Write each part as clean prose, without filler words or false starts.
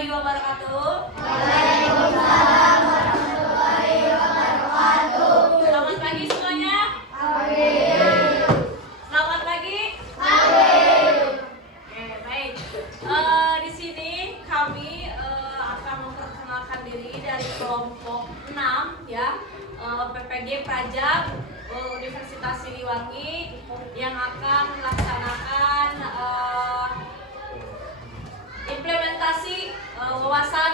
warahmatullahi wabarakatuh. Waalaikumsalam warahmatullahi wabarakatuh. Selamat pagi semuanya. Pagi. Selamat pagi. Pagi. Oke, baik. Di sini kami akan memperkenalkan diri dari kelompok 6 ya. PPG Prajab Universitas Siliwangi yang akan melaksanakan implementasi wawasan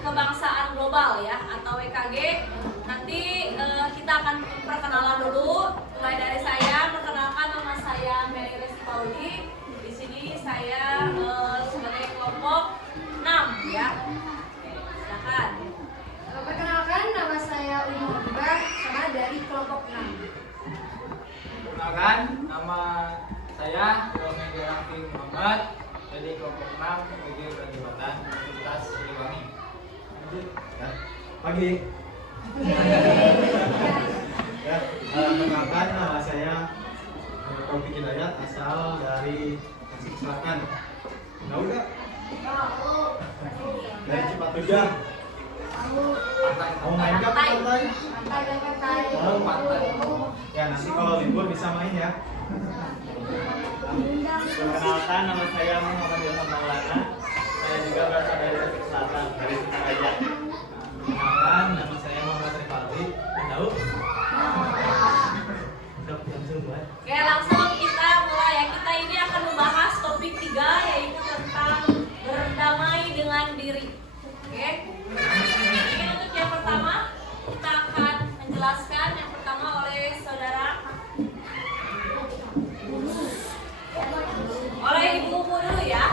kebangsaan global ya atau WKG. Nanti kita akan perkenalan dulu, mulai dari saya. Perkenalkan, nama saya Mary Resti Pauli. Di sini saya sebagai kelompok 6 ya. Oke, silakan. Perkenalkan, nama saya Umi Habibah, sama dari kelompok 6. Perkenalkan, nama saya Romi Rafi Muhammad dari kelompok 6 PPG Prajabatan Universitas Siliwangi. Ya. Pagi. Ya, perkenalkan, nama saya Taufik Hidayat, asal dari Tasik Selatan. Tahu nggak? Dari Cipatujah. Mau main nggak ke pantai? Pantai dan pantai. Mau pantai. Ya, nanti kalau libur bisa main ya. Perkenalkan, nama saya Muhammad Ilham Maulana. Saya juga berasal dari Tasik Selatan, dari Singaraja. Perkenalkan, nama saya Muhammad Rifaldi. Tahu? Oke, langsung kita mulai ya. Kita ini akan membahas topik 3 yaitu tentang berdamai dengan diri. Oke. Mungkin untuk yang pertama kita akan menjelaskan yang pertama oleh saudara oleh ibu-ibu dulu ya.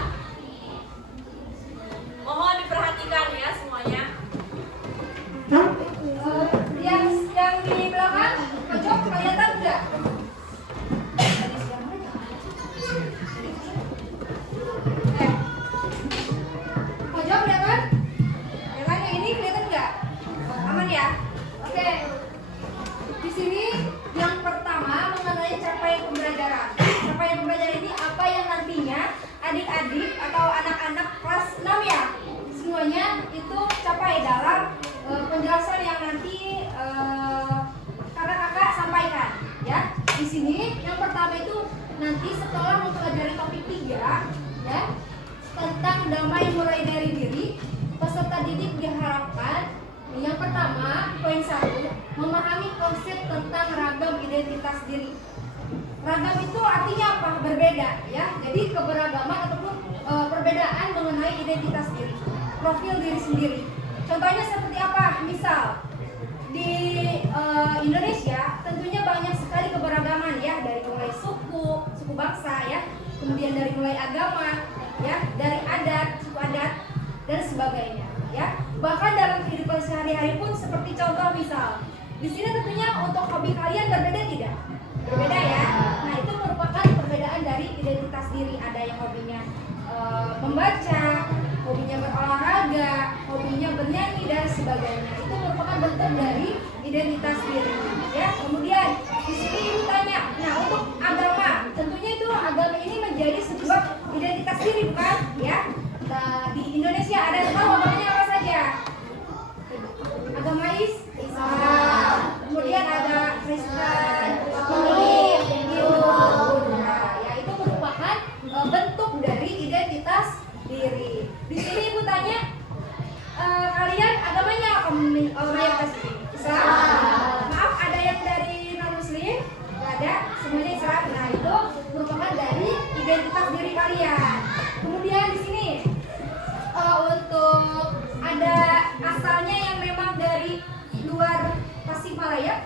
Mohon diperhatikan ya semuanya. Yang di belakang pojok kelihatan enggak? Pojok kelihatan? Kelihatan yang ini kelihatan enggak? Aman ya? Oke. Di sini yang pertama mengenai capaian pembelajaran. Capaian pembelajaran ini apa yang nantinya adik-adik atau anak-anak kelas 6 ya, semuanya itu capai dalam penjelasan yang nanti kakak-kakak sampaikan ya. Di sini yang pertama itu nanti setelah mempelajari topik 3 ya tentang damai mulai dari diri, peserta didik diharapkan yang pertama poin 1 memahami konsep tentang ragam identitas diri. Ragam itu artinya apa? Berbeda ya. Jadi keberagaman ataupun perbedaan mengenai identitas diri, profil diri sendiri. Contohnya seperti apa? Misal di Indonesia tentunya banyak sekali keberagaman ya, dari mulai suku bangsa ya, kemudian dari mulai agama ya, dari adat, suku adat dan sebagainya ya. Bahkan dalam kehidupan sehari-hari pun seperti contoh misal di sini tentunya untuk hobi kalian berbeda tidak? Berbeda ya. Nah, itu merupakan perbedaan dari identitas diri. Ada yang hobinya membaca, hobinya berolahraga, hobinya bernyanyi dan sebagainya. Itu merupakan bentuk dari identitas diri. Ya. Kemudian di sini ibu tanya, nah untuk agama, tentunya itu agama ini menjadi sebuah identitas diri bukan? Ya. Nah, di Indonesia ada yang tahu agamanya apa saja? Agama Islam. Kemudian ada Kristen, Katolik, Hindu. Nah, ya itu merupakan bentuk dari identitas diri. Di sini ibu tanya, kalian agamanya mayoritas Islam. Maaf, ada yang dari non Muslim? Nggak ada, semuanya Islam. Nah itu merupakan dari identitas diri kalian. Kemudian di sini untuk ada asalnya yang memang dari luar Tasikmalaya.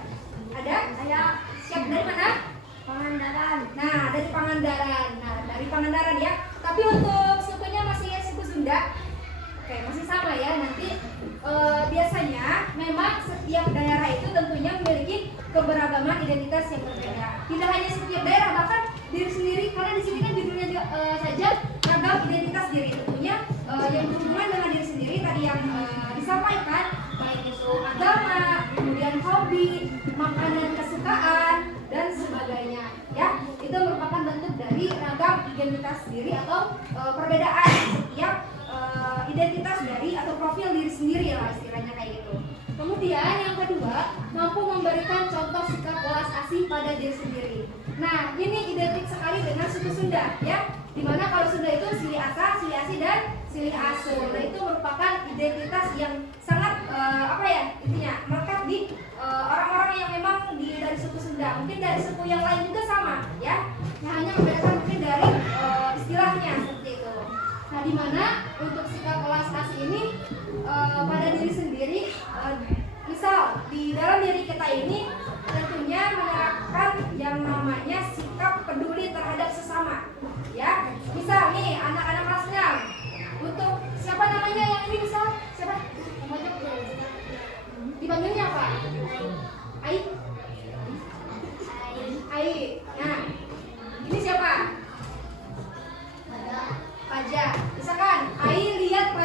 Ada? Saya siap dari mana? Pangandaran. Nah, dari Pangandaran. Nah, dari Pangandaran ya. Tapi untuk sukunya masih suku Sunda. Oke, masih sama ya. Nanti biasanya memang setiap daerah itu tentunya memiliki keberagaman identitas yang berbeda. Tidak hanya setiap daerah, bahkan diri sendiri. Karena di sini kan judulnya saja ragam identitas diri. Tentunya yang berhubungan dengan diri sendiri tadi yang disampaikan, baik itu agama, kemudian hobi, makanan kesukaan dan sebagainya ya. Itu merupakan bentuk dari ragam identitas diri atau perbedaan setiap identitas dari atau profil diri sendiri lah istilahnya kayak gitu. Kemudian yang kedua, mampu memberikan contoh sikap welas asih pada diri sendiri. Nah, ini identik sekali dengan suku Sunda ya. Dimana kalau Sunda itu silih asa, silih asi, dan silih asu. Nah, itu merupakan identitas yang sangat intinya melekat di orang-orang yang memang dari suku Sunda. Mungkin dari suku yang lain juga sama ya. Nah, hanya membedakan mungkin dari istilahnya seperti itu. Nah, dimana untuk sikap welas asih ini pada diri sendiri, misal di dalam diri kita ini tentunya menerapkan yang namanya sikap peduli terhadap sesama ya. Misal nih anak-anak kelas 6, untuk siapa namanya yang ini, misal siapa namanya, dipanggilnya apa? Ai. Nah, ini siapa? Paja. Misalkan Ai lihat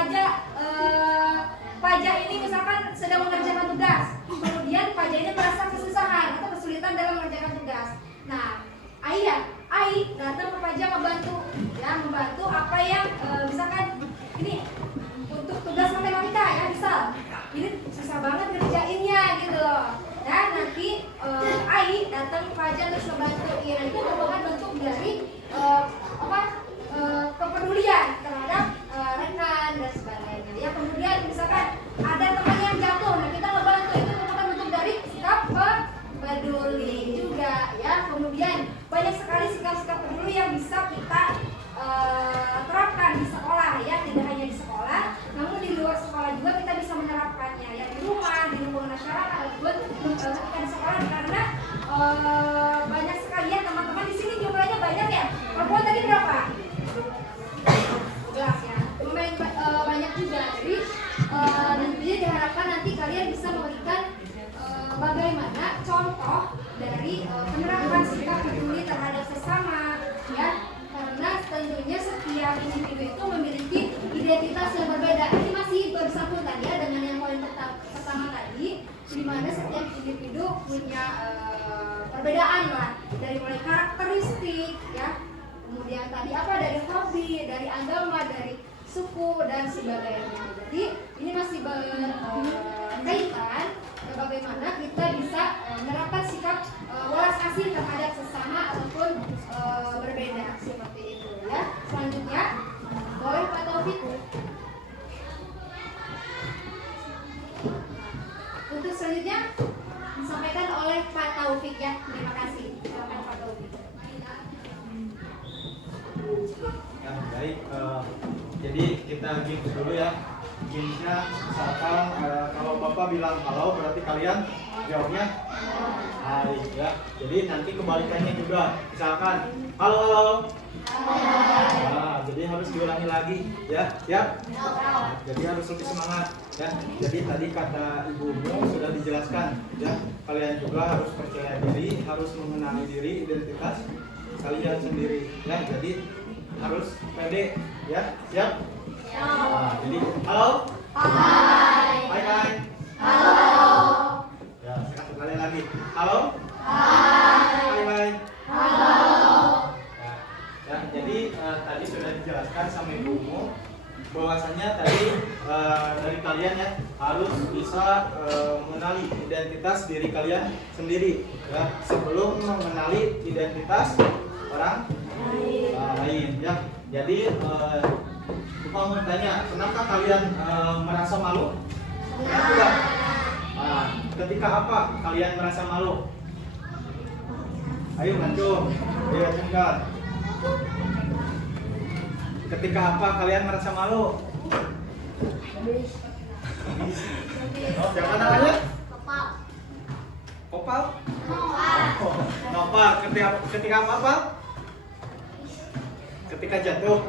Paja ini misalkan sedang mengerjakan tugas, kemudian Paja ini merasa kesusahan atau kesulitan dalam mengerjakan tugas. Nah, Ai datang ke Paja membantu apa yang misalkan ini untuk tugas matematika ya, misal ini susah banget ngerjainnya gitu loh. Nah, nanti Ai datang ke Paja terus membantuin. Nah, itu merupakan bentuk dari kepedulian terhadap rekan dan sebagainya ya. Kemudian misalkan ada teman yang jatuh, nah kita ngebantu, itu merupakan bentuk dari sikap peduli juga ya. Kemudian banyak sekali sikap-sikap peduli yang bisa kita terapkan di sekolah ya, tidak hanya di sekolah, namun di luar sekolah juga kita bisa menerapkannya ya, di rumah, di lingkungan masyarakat ataupun ketika di sekolah, karena banyak sekali ya teman-teman di sini jumlahnya banyak ya. Perempuan tadi berapa? 11 ya, banyak juga. Jadi nantinya diharapkan nanti kalian bisa memberikan bagaimana contoh dari penerapan sikap peduli terhadap sesama ya, karena tentunya setiap individu itu memiliki identitas yang berbeda. Ini masih bersangkutan ya dengan yang poin pertama tadi, di mana setiap individu punya perbedaan lah, dari mulai karakteristik ya, kemudian tadi dari hobi, dari agama, dari suku dan sebagainya. Jadi ini masih berkaitan bagaimana kita bisa menerapkan sikap welas asih terhadap sesama ataupun berbeda seperti itu ya. Selanjutnya boleh Pak Taufik. Untuk selanjutnya disampaikan oleh Pak Taufik ya. Terima kasih. Silakan Pak Taufik. Ya, baik. Jadi kita games dulu ya. Gamesnya misalkan kalau Bapak bilang halo, berarti kalian jawabnya hai ya. Jadi nanti kebalikannya juga. Misalkan halo. Nah, jadi harus diulangi lagi ya. Ya. Jadi harus lebih semangat ya. Jadi tadi kata ibumu sudah dijelaskan ya. Kalian juga harus percaya diri, harus mengenali diri, identitas kalian sendiri ya. Jadi harus pede ya. Siap? Nah, jadi halo. Hai. Halo. Ya, satu kali lagi. Halo. Hai. Ya, jadi tadi sudah dijelaskan sama ibumu bahwasanya tadi dari kalian ya harus bisa mengenali identitas diri kalian sendiri ya, sebelum mengenali identitas orang lain ya. Jadi Bapak mau tanya, kenapa kalian merasa malu? Kenapa? Ketika apa kalian merasa malu? Ayo ngancung, ayo cengkar. Ketika apa kalian merasa malu? Siapa namanya? Kopal. Nopal. Ketika apa, Pak? Ketika jatuh.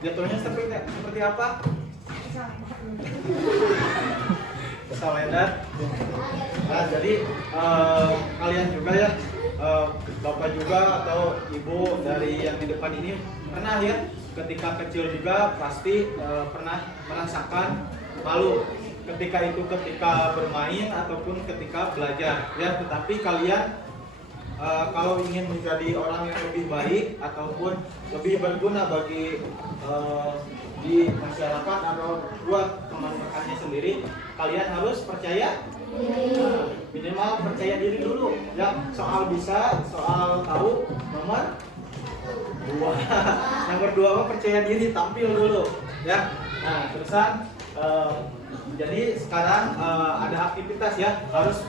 Jatuhnya seperti apa? Kesalahan. Nah, jadi kalian juga ya, Bapak juga atau Ibu dari yang di depan ini pernah ya, ketika kecil juga pasti pernah merasakan malu ketika bermain ataupun ketika belajar ya. Tetapi kalian kalau ingin menjadi orang yang lebih baik ataupun lebih berguna bagi di masyarakat atau buat teman-temannya sendiri, kalian harus percaya minimal percaya diri dulu ya. Soal bisa, soal tahu, nomor 2 nomor 2 percaya diri, tampil dulu ya. Nah terusan jadi sekarang ada aktivitas ya, harus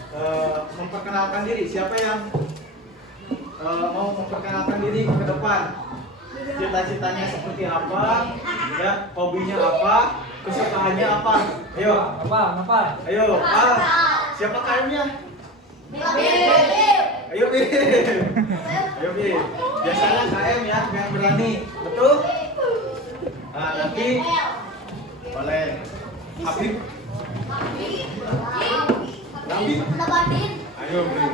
memperkenalkan diri. Siapa yang mau memperkenalkan diri ke depan? Cita-citanya seperti apa? Ya, hobinya apa? Kesukaannya apa? Ayo. Apa? Ayo. Siapa KM-nya? Ayo Bim. Ayo Bim. Biasanya KM ya, yang berani. Betul? Nah, nanti boleh. Habib. Habib. Ayo Bim.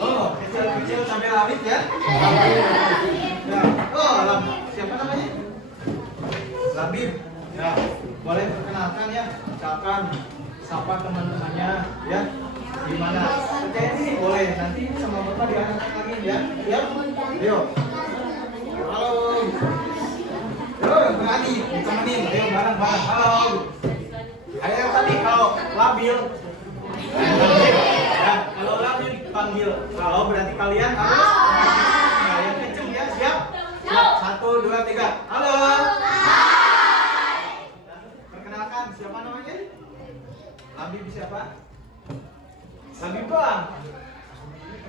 Oh, kecil-kecil sambil Habib ya. Ya. Oh, siapa namanya? Labib. Ya, boleh perkenalkan ya. Misalkan sapa teman-temannya ya. Gimana? Oke, ini boleh. Nanti sama Bapak diangkat lagi ya. Ya. Ayo. Halo. Yo, berani ditemenin. Ayo bareng-bareng. Halo. Ayo yang tadi kalau labil. Ya, kalau labil panggil. Kalau berarti kalian harus nah, yang kenceng ya. Siap? Siap. 1, 2, 3. Halo. Perkenalkan siapa namanya? Labib siapa? Labib Bang.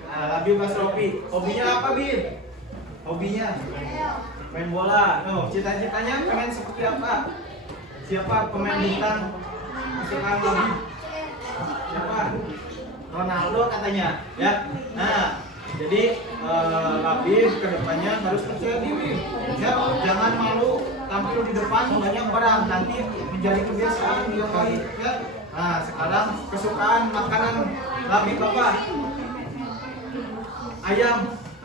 Nah, Labib Mas Rofi. Hobinya apa, Bib? Hobinya main bola. Tuh, cita-citanya pengen seperti apa? Siapa pemain bintang kesukaan Labib? Siapa? Ronaldo katanya, ya. Nah, jadi Labib kedepannya harus percaya diri. Ya, jangan malu tampil di depan banyak orang, nanti menjadi kebiasaan yang baik. Ya. Nah, sekarang kesukaan makanan Labib apa? Ayam.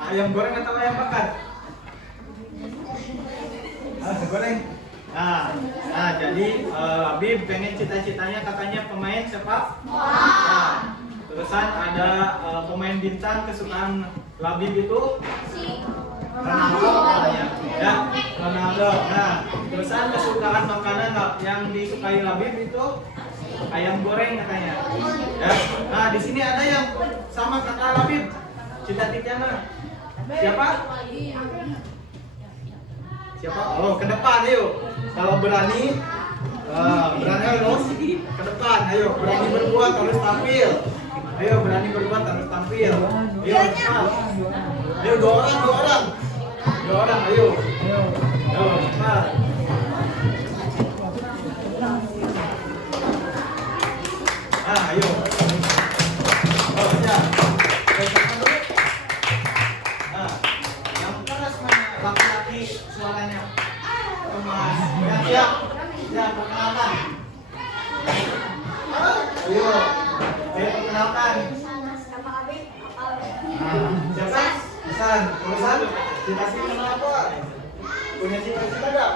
Ayam goreng atau ayam bakar? Goreng. Nah, jadi Labib pengen cita-citanya katanya pemain sepak bola. Nah, terusan ada pemain bintang kesukaan Labib itu Ronaldo katanya. Ya, Ronaldo. Nah, terusan kesukaan makanan yang disukai Labib itu ayam goreng katanya. Ya. Nah, di sini ada yang sama kata Labib. Cita-citanya siapa? Siapa? Oh, ke depan ayo. Kalau berani harus ke depan. Ayo, berani berbuat harus tampil. Ayo, berani berbuat harus tampil. Ayo, cepat. Ayo, 2 orang. 2 orang, ayo. Ayo, cepat. Nah, ayo. Oh, ya. Nah, yang keras mana? Laki-laki suaranya. Mas, ya, siap. Ya, perkenalkan. Ayo. Ayo perkenalkan. Nah, siapa? Hasan. Hasan, cita-cita apa? Punya cita-cita enggak?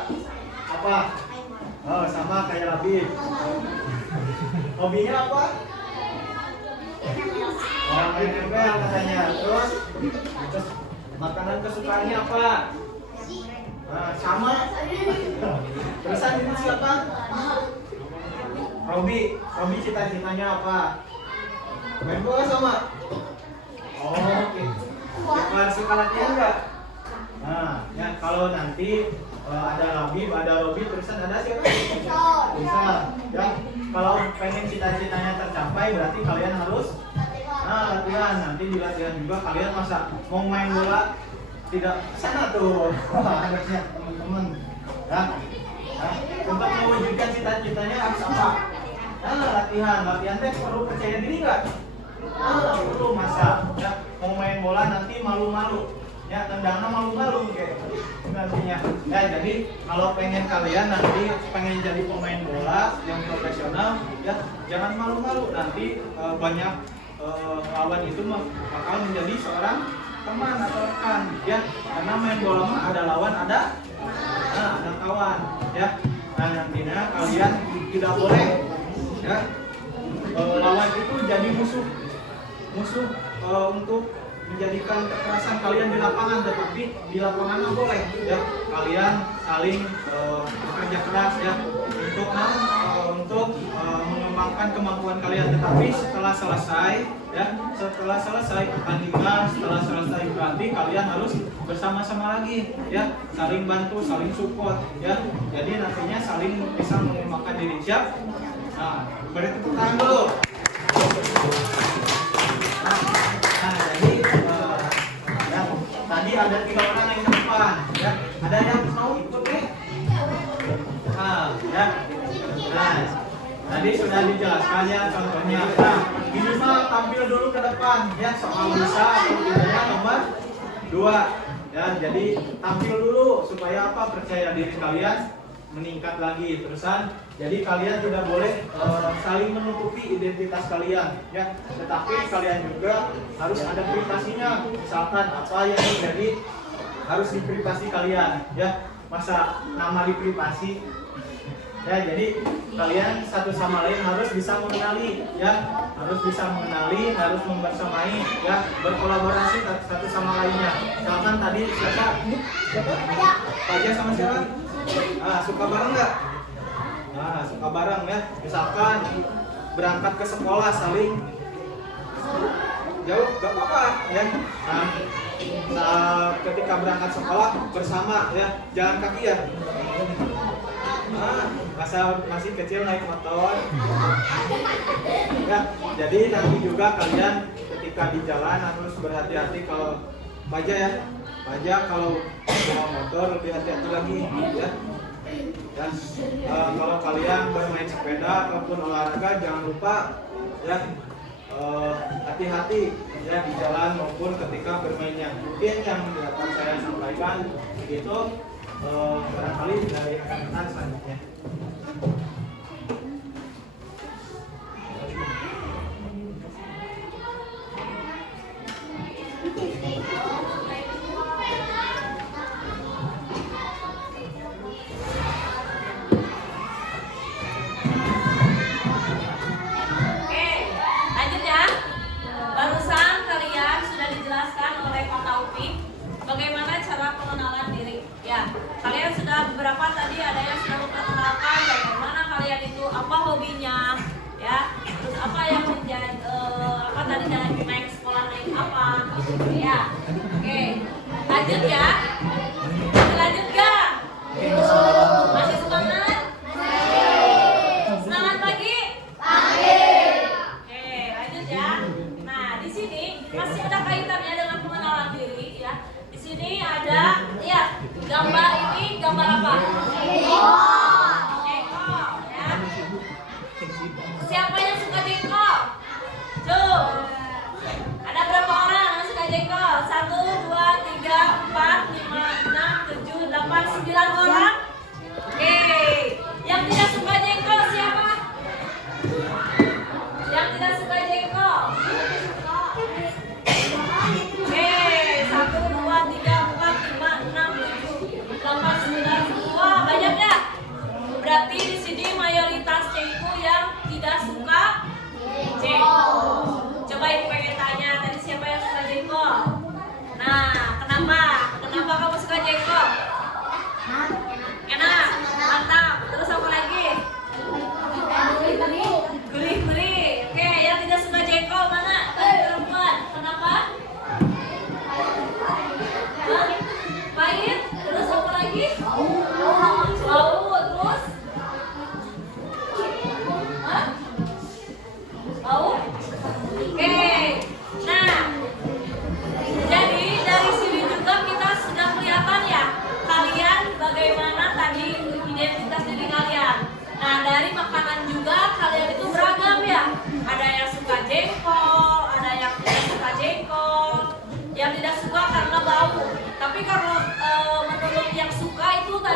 Apa? Oh, sama kayak Labib. Hobinya apa? Oh, main ML katanya. Terus makanan kesukaannya apa? Nah, sama. Terusan ini siapa? Robi cita-citanya apa? Main bola sama? Oh, oke. Siapa suka latihan enggak? Nah, ya kalau nanti ada Labib, ada Robi, terusan ada siapa? Bisa. Ya, kalau pengen cita-citanya tercapai berarti kalian harus latihan. Nanti di latihan juga kalian masa mau main bola tidak sana tuh. Harusnya teman-teman. Ya. Nah, untuk mewujudkan cita-citanya harus apa? Latihan teh perlu percaya diri nggak? Perlu masa ya, mau main bola nanti malu-malu. Ya, tendangnya malu-malu kayak nantinya. Ya, jadi kalau pengen kalian nanti pengen jadi pemain bola yang profesional, ya jangan malu-malu. Nanti banyak lawan itu bakal menjadi seorang teman atau rekan, ya. Karena main bola mah ada lawan, ada kawan, ya. Nah, nantinya kalian tidak boleh, ya, lawan itu jadi musuh untuk menjadikan kekerasan kalian di lapangan, tetapi di lapangan boleh ya kalian saling bekerja keras ya untuk mengembangkan kemampuan kalian. Tetapi setelah selesai pertandingan, setelah selesai berlatih, kalian harus bersama-sama lagi ya, saling bantu, saling support ya. Jadi nantinya saling bisa mengembangkan diri. Siap? Nah, beri tepuk tangan dulu. Jadi ya, tadi ada 3 orang yang ke depan ya. Ada yang mau ikut nih? Ya. Nah, tadi sudah dijelaskan ya contohnya. Nah, minimal tampil dulu ke depan ya, soal bisa atau tidaknya nomor 2 ya. Jadi tampil dulu supaya apa? Percaya diri kalian meningkat lagi terusan. Jadi kalian tidak boleh saling menutupi identitas kalian ya, tetapi kalian juga harus ada privasinya. Misalkan apa yang menjadi harus di privasi kalian ya, masa nama di privasi ya. Jadi kalian satu sama lain harus bisa mengenali ya, harus membersamai ya, berkolaborasi satu sama lainnya. Misalkan tadi siapa? Pajak sama siapa? Suka bareng nggak? Suka bareng ya. Misalkan berangkat ke sekolah saling jauh, gak apa-apa ya. Nah, ketika berangkat sekolah bersama ya, jalan kaki ya. Masih kecil naik motor ya. Jadi nanti juga kalian ketika di jalan harus berhati-hati. Kalau Pajak kalau bawa motor lebih hati-hati lagi ya. Kalau kalian bermain sepeda ataupun olahraga jangan lupa ya, hati-hati ya di jalan maupun ketika bermainnya. Mungkin yang dapat saya sampaikan begitu, barangkali dari rekan-rekan selanjutnya. Bagaimana cara pengenalan diri? Ya, kalian sudah beberapa tadi ada yang sudah memperkenalkan bagaimana kalian itu, apa hobinya, ya, terus apa yang menjadi apa tadi naik sekolah naik apa, ya. Oke, lanjut ya. Lanjut gak? Masih semangat? Semangat pagi? Oke, lanjut ya. Nah, di sini masih ada kaitannya dengan pengenalan diri ya. Di sini ada, ya, gambar ini gambar apa? Jengkol, ya. Siapa yang suka jengkol? Tuh. Ada berapa orang yang suka jengkol? 1, 2, 3, 4, 5, 6, 7, 8, 9 orang. Oke. Yang tidak suka jengkol siapa? Yang tidak suka jengkol? Oke, 1, 2, 3, 4, 5, 6, 7, 8, 9. Wah, banyak ya. Berarti di sini mayoritasnya itu yang tidak suka jengkol. Coba ibu pengen tanya, tadi siapa yang suka jengkol? Nah, kenapa? Kenapa kamu suka jengkol? Enak, mantap. Terus apa lagi? Gurih-gurih. Oke, yang tidak suka jengkol mana? Perempuan. Kenapa? Hah? Pahit. Terus apa lagi? Bau. Terus? Hah? Bau? Oke. Nah, jadi dari sini juga kita sudah kelihatan ya kalian bagaimana tadi identitas diri kalian. Nah, dari makanan juga kalian itu beragam ya. Ada yang suka jengkol, ada yang tidak suka jengkol, yang tidak suka karena bau. Tapi kalau menurut yang suka itu tadi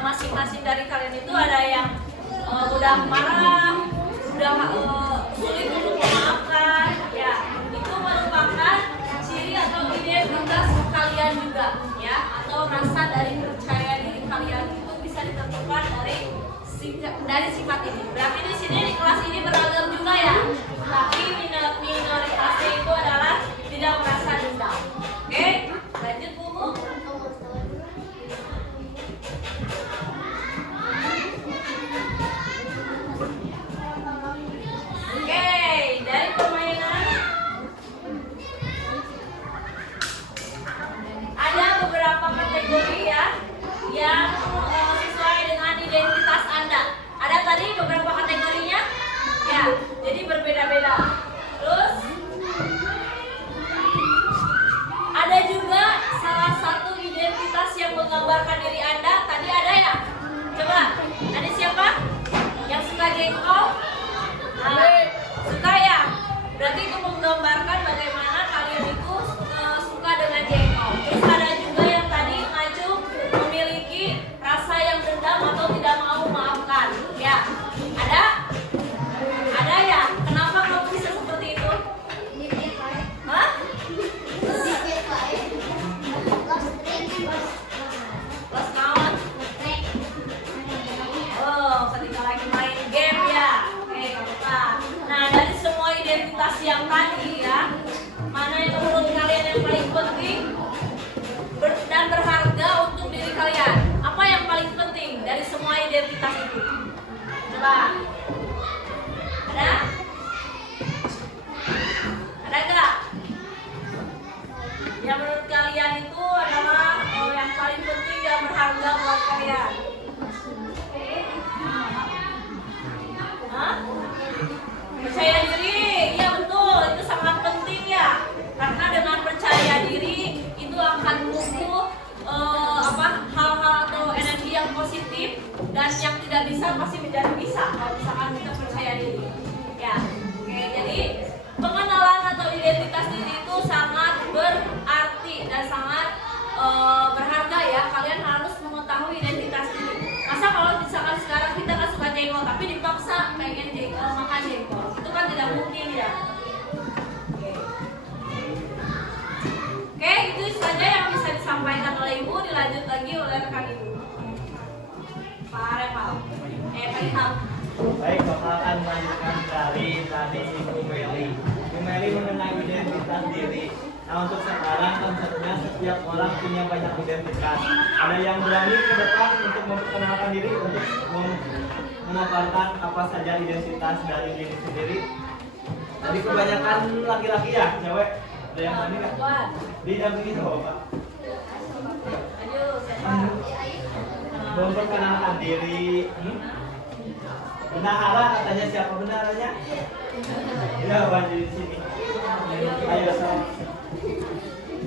masing-masing dari kalian itu ada yang udah marah, udah sulit untuk memaafkan, ya itu merupakan ciri atau identitas kalian juga, ya atau rasa dari percaya diri kalian itu bisa ditentukan dari sifat ini. Berarti di sini di kelas ini beragam juga ya, tapi minoritasnya itu adalah tidak merasa dendam. Oke, lanjut Bu. Oke, dari permainan ada beberapa kategori ya yang sesuai dengan identitas Anda. Ada tadi beberapa kategorinya? Ya, jadi berbeda-beda. Terus ada juga salah satu identitas yang menggambarkan diri Anda. Tadi ada ya? Coba, ada siapa? Yang suka jengkol? Nah, suka ya? Berarti itu menggambarkan bagaimana kalian itu suka dengan jengkol. Terus ada juga yang tadi ngacu memiliki rasa yang dendam atau tidak mau memaafkan. Ya, ada? Ada ya? Kenapa kamu bisa seperti itu? Hah? Plus naon? Oh, ketika lagi main game ya. Oke, Kak. Nah, dari semua identitas yang tadi ya, mana yang menurut kalian yang paling penting dan berharga untuk diri kalian? Apa yang paling penting dari semua identitas itu? Coba. Ada? Ada nggak? Yang menurut kalian itu adalah yang paling penting dan berharga buat kalian? Hah? Percaya diri, iya betul, itu sangat penting ya. Karena dengan percaya diri itu akan tumbuh hal-hal atau energi yang positif, dan yang tidak bisa pasti menjadi bisa kalau misalkan kita percaya diri. Ya, oke. Jadi pengenalan atau identitas diri itu sangat berarti dan sangat berharga ya. Kalian harus mengetahui identitas diri. Masa kalau misalkan sekarang kita nggak suka jengkol tapi dipaksa pengen makan jengkol, itu kan tidak mungkin ya. Oke, itu saja yang bisa disampaikan oleh Ibu. Dilanjut lagi oleh rekan Ibu, Pak Reval. Pak Ilham. Baik, Bapak akan melanjutkan dari tadi Ibu Meli. Ibu Meli mengenai identitas diri. Nah, untuk sekarang konsepnya setiap orang punya banyak identitas. Ada yang berani ke depan untuk memperkenalkan diri, untuk memaparkan apa saja identitas dari diri sendiri. Tadi kebanyakan laki-laki ya, cewek. Ada yang berani nggak? Didampingi sama Bapak. Ayo, siapa? Memperkenalkan diri. Bendahara katanya, siapa bendaharanya? Ya, baju di sini. Ayo sama.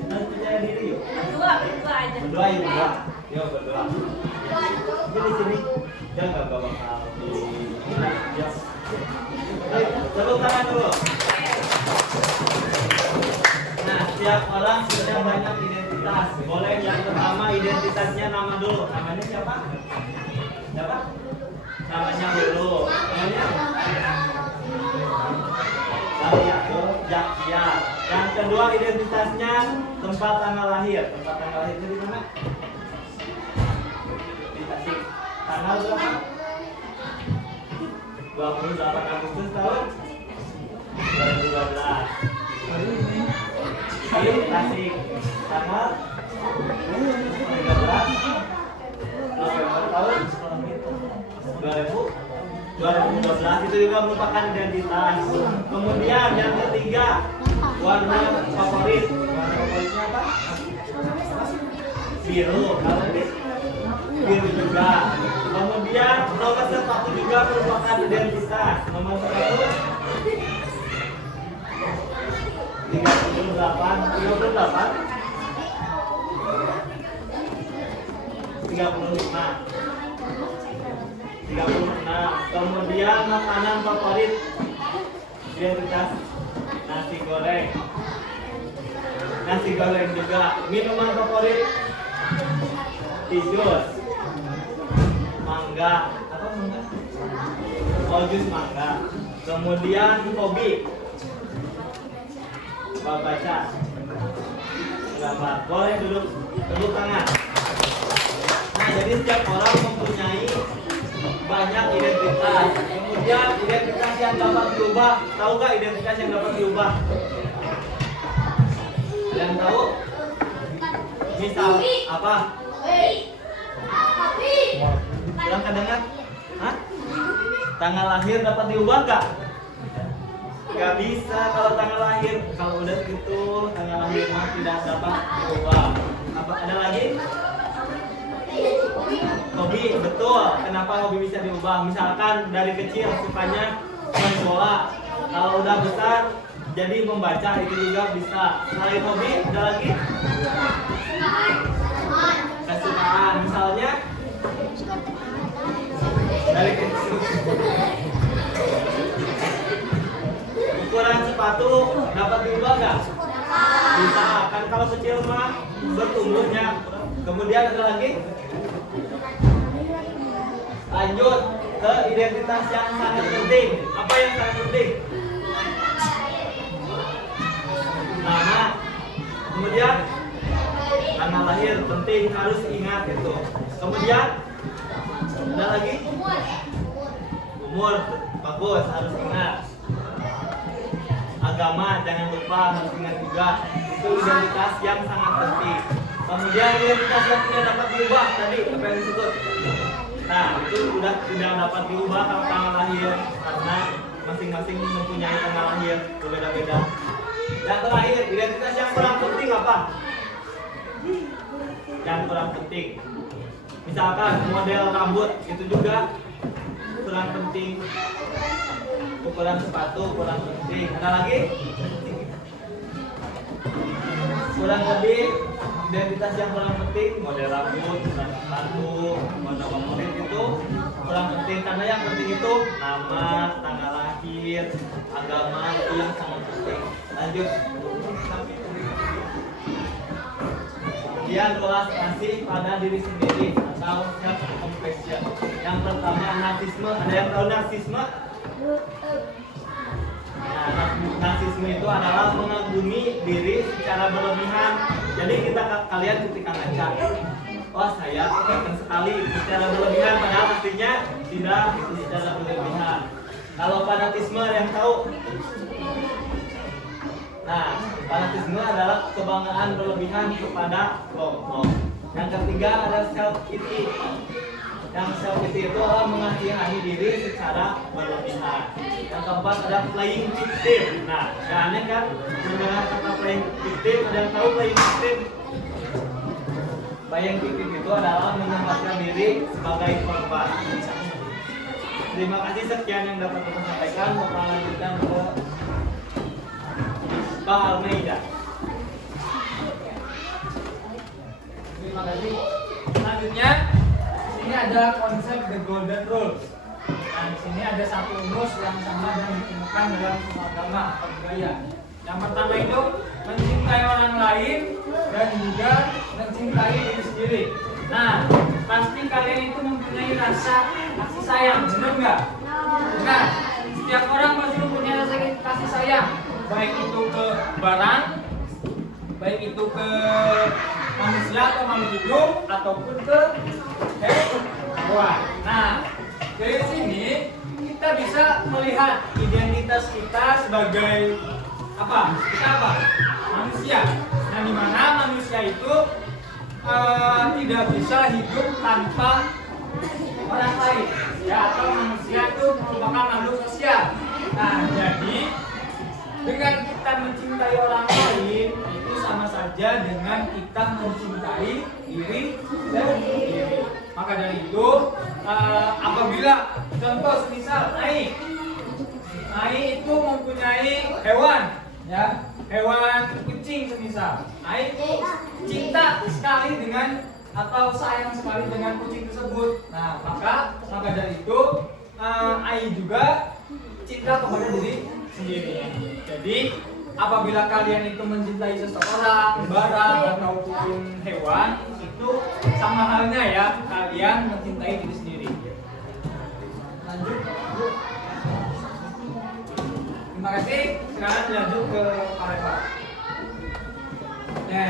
Dan percaya diri yuk. Berdua aja. Berdoa yuk, berdoa. Yuk berdoa. Jadi sini. Jangan gak bakal di. Ya. Ayo, tepuk tangan dulu. Nah, setiap orang punya banyak identitas. Boleh yang pertama identitasnya nama dulu. Namanya siapa? Siapa? Namanya dulu. Namanya? Ya. Yang kedua identitasnya tempat tanggal lahir. Tempat tanggal lahirnya di mana? Di Tasik. Tanggal berapa? 28 Agustus tahun 2012. Di Tasik. Tanggal 13 November tahun 2012 itu juga merupakan identitas. Kemudian yang ketiga, warna favorit. Warna favoritnya apa? Biru. Kalau ini biru juga. Kemudian nomor sepatu juga merupakan identitas. Nomor sepatu 36. Kemudian makanan favorit identitas nasi goreng. Nasi goreng juga. Minuman favorit jus. mangga. Apa mangga? Oh, jus mangga. Kemudian hobi. Baca. Gambar. Boleh duduk tangan. Nah, jadi setiap orang mempunyai banyak identitas. Kemudian identitas yang dapat diubah. Tahu nggak identitas yang dapat diubah? Kalian tahu? Misal apa? Bilang kedengar? Hah? Tanggal lahir dapat diubah nggak? Nggak bisa kalau tanggal lahir. Kalau udah gitu tanggal lahir mah tidak dapat diubah. Apa ada lagi? Hobi, betul. Kenapa hobi bisa diubah? Misalkan dari kecil sukanya main bola. Kalau udah besar jadi membaca, itu juga bisa. Selain hobi ada lagi? Kesukaan. Misalnya dari kecil ukuran sepatu dapat diubah nggak? Bisa. Kan kalau kecil mah bertumbuhnya. Kemudian ada lagi? Lanjut ke identitas yang sangat penting. Apa yang sangat penting? Nama. Kemudian tanggal lahir penting, harus ingat itu. Kemudian ada lagi? Umur, bagus, harus ingat. Agama, jangan lupa, harus ingat juga. Itu identitas yang sangat penting. Kemudian identitas yang tidak dapat diubah tadi, apa yang disebut? Nah, itu sudah tidak dapat diubah kalau tanggal lahir, karena masing-masing mempunyai tanggal lahir berbeda-beda. Yang terakhir, identitas yang kurang penting apa? Yang kurang penting. Misalkan model rambut itu juga kurang penting. Ukuran sepatu kurang penting. Ada lagi? Kurang lebih identitas yang kurang penting, model rambut, ukuran sepatu, warna favorit itu kurang penting, karena yang penting itu nama, tanggal lahir, agama, itu yang sangat penting. Lanjut. Kemudian belas kasih pada diri sendiri atau self compassion. Yang pertama narsisme. Ada yang tahu narsisme? Nah, narsisme itu adalah mengagumi diri secara berlebihan. Jadi kalian ketika ngaca, wah saya keren sekali secara berlebihan, padahal artinya tidak itu secara berlebihan. Kalau fanatisme yang tahu? Nah, fanatisme adalah kebanggaan berlebihan kepada kelompok. Yang ketiga ada self pity. Yang self pity itu adalah mengasihani diri secara berlebihan. Yang keempat ada playing victim. Nah, gak aneh kan mendengar kata playing victim? Ada yang tahu playing victim? Playing victim itu adalah menempatkan diri sebagai korban. Terima kasih, sekian yang dapat saya sampaikan. Bapak lanjutkan ke Pak Almeida. Terima kasih. Selanjutnya, ini ada konsep the golden rule. Nah, di sini ada satu rumus yang sama dan ditemukan dalam semua agama atau budaya. Yang pertama itu mencintai orang lain dan juga mencintai diri sendiri. Nah, pasti kalian itu mempunyai rasa kasih sayang, benar nggak? Nah, setiap orang pasti mempunyai rasa kasih sayang, baik itu ke barang, baik itu ke manusia atau makhluk hidup, ataupun ke hewan. Nah, dari sini kita bisa melihat identitas kita sebagai apa? Kita apa? Manusia. Nah, di mana manusia itu tidak bisa hidup tanpa orang lain, ya, atau manusia itu merupakan makhluk sosial. Nah, jadi dengan kita mencintai orang lain itu sama saja dengan kita mencintai diri sendiri. Maka dari itu, apabila contoh semisal Ai itu mempunyai hewan, ya, hewan kucing semisal. Ai cinta sekali dengan atau sayang sekali dengan kucing tersebut. Nah, maka dari itu Ai juga cinta kepada diri sendiri. Jadi apabila kalian itu mencintai seseorang, barang, ataupun hewan, itu sama halnya ya, kalian mencintai diri sendiri. lanjut. Terima kasih. Sekarang lanjut ke Pak Reva.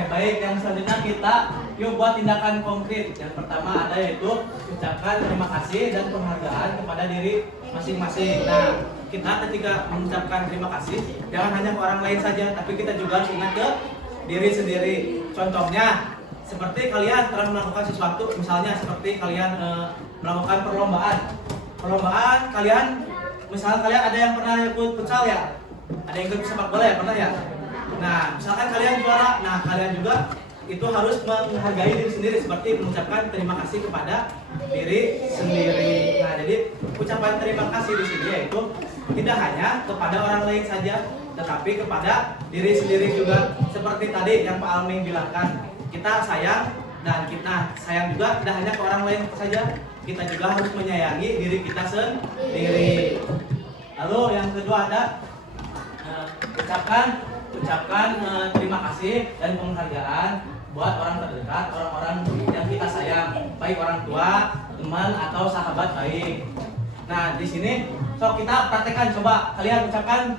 Baik, yang selanjutnya kita yuk buat tindakan konkret. Yang pertama ada yaitu ucapkan terima kasih dan penghargaan kepada diri masing-masing. Nah, kita ketika mengucapkan terima kasih jangan hanya ke orang lain saja, tapi kita juga harus ingat ke diri sendiri. Contohnya seperti kalian telah melakukan sesuatu, misalnya seperti kalian melakukan perlombaan kalian, misalnya kalian ada yang pernah ikut futsal ya, ada yang ikut sepak bola ya, pernah ya. Nah, misalkan kalian juara, nah kalian juga itu harus menghargai diri sendiri seperti mengucapkan terima kasih kepada diri sendiri. Nah, jadi ucapan terima kasih di sini yaitu tidak hanya kepada orang lain saja, tetapi kepada diri sendiri juga. Seperti tadi yang Pak Alming bilangkan, kita sayang dan kita sayang juga tidak hanya ke orang lain saja, kita juga harus menyayangi diri kita sendiri. Lalu yang kedua ada ucapkan terima kasih dan penghargaan buat orang terdekat, orang-orang yang kita sayang, baik orang tua, teman atau sahabat baik. Nah, di sini kita praktekkan, coba kalian ucapkan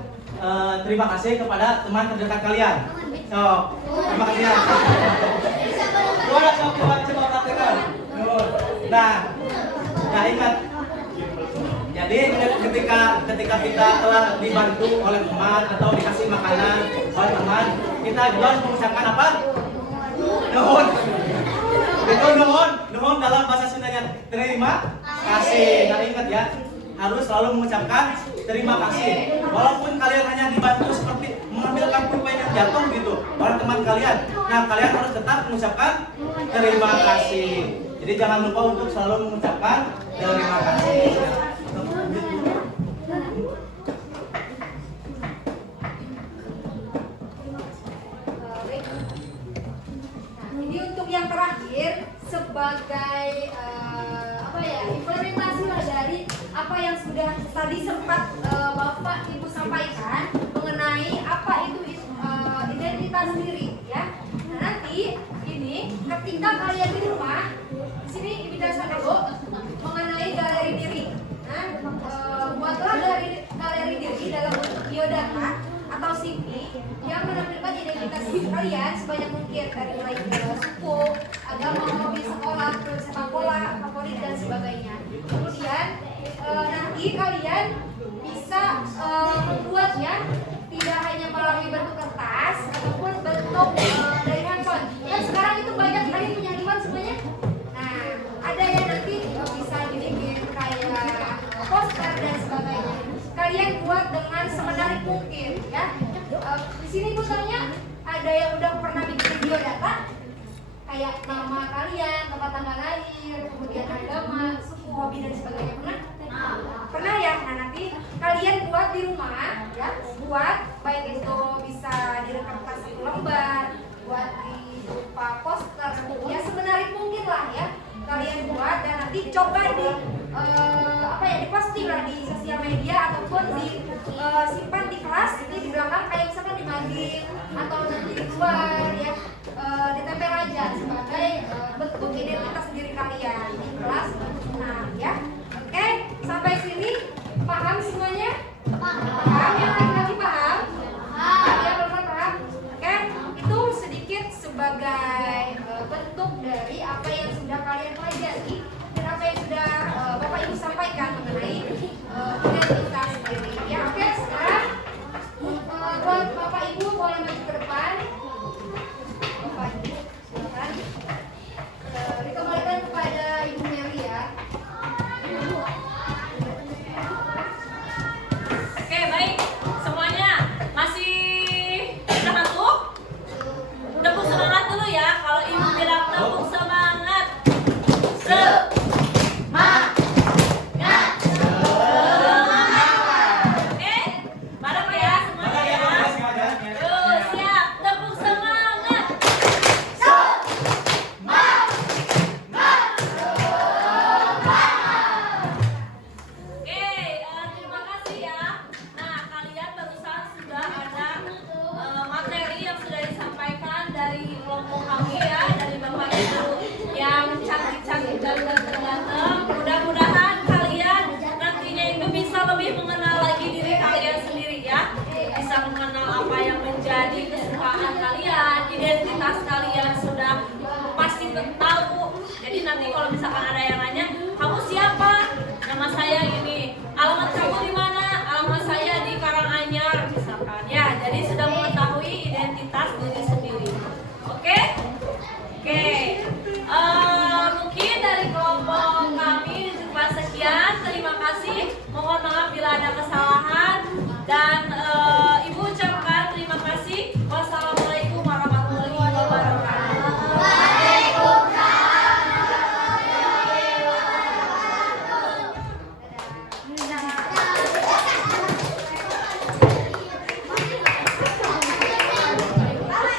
terima kasih kepada teman terdekat kalian. Terima kasih ya. Coba praktekkan. Nah ingat. Jadi ketika kita telah dibantu oleh teman atau dikasih makanan oleh teman, kita juga harus mengucapkan apa? Nuhun. Itu nuhun dalam bahasa Sundanya terima kasih. Nah ingat ya, harus selalu mengucapkan terima kasih. Walaupun kalian hanya dibantu seperti mengambilkan pulpen yang jatuh gitu oleh teman kalian, nah kalian harus tetap mengucapkan terima kasih. Jadi jangan lupa untuk selalu mengucapkan terima kasih. Ini untuk yang terakhir sebagai implementasi lah dari apa yang sudah tadi sempat Bapak Ibu sampaikan mengenai apa itu identitas diri ya. Nah, nanti ini ketika kalian di rumah, di sini dijelaskan dulu mengenai galeri diri. Nah, buatlah galeri diri dalam bentuk biodata atau CV yang menampilkan identitas diri kalian sebanyak mungkin dari mulai suku, agama, hobi, sekolah, sepak bola, favorit dan sebagainya. Kemudian nanti kalian bisa membuatnya tidak hanya melalui bentuk kertas ataupun bentuk dari handphone. Dan sekarang itu banyak kalian punya handphone semuanya. Nah, ada yang nanti bisa dibikin kayak poster dan sebagainya. Kalian buat dengan semenarik mungkin ya. Di sini misalnya ada yang udah pernah bikin biodata kayak nama kalian, tempat tanggal lahir, kemudian agama, suku, hobi dan sebagainya. Pernah ya? Nah, nanti kalian buat di rumah ya, buat baik itu bisa direkam pas satu lembar, buat di berupa poster ya, semenarik mungkin lah ya kalian buat dan nanti coba di diposting lah di sosial media ataupun simpan di kelas, ini di belakang kayak misalkan di mading atau nanti di luar ya, ditempel aja sebagai bentuk identitas diri kalian di kelas.